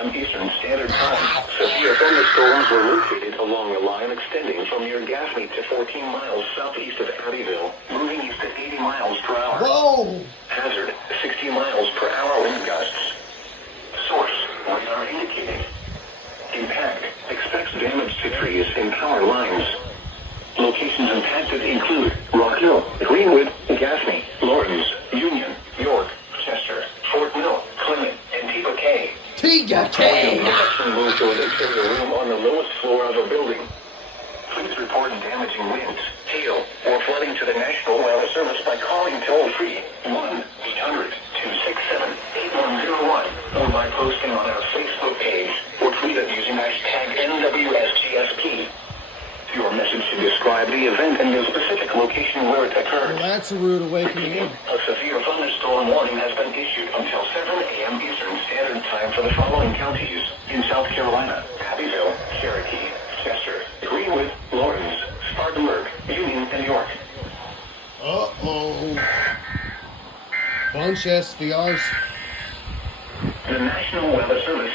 a.m. Eastern Standard Time. Severe thunderstorms were located along a line extending from near Gaffney to 14 miles southeast of Abbeville, moving east at 80 miles per hour. Whoa! Hazard, 60 miles per hour wind gusts. Source, radar indicating. Impact, expects damage to trees and power lines. Locations impacted include Rock Hill, Greenwood, Gaffney, Lawrence, Union, York, Chester, Fort Mill, Clement, and Topeka Cay. Protection moved to an interior room on the lowest floor of a building. Please report damaging winds, hail, or flooding to the National Weather Service by calling toll-free 1-800-267-8101 or by posting on our Facebook page or tweet it using hashtag NWSGSP. Your message should describe the event and the specific location where it occurred. Well, that's a rude awakening. A severe thunderstorm warning has been issued until 7 a.m. Eastern Standard Time for the following counties in South Carolina: Abbeville, Cherokee, Chester, Greenwood, Lawrence, Spartanburg, Union, and York. Uh-oh. Bunch SVRs. The National Weather Service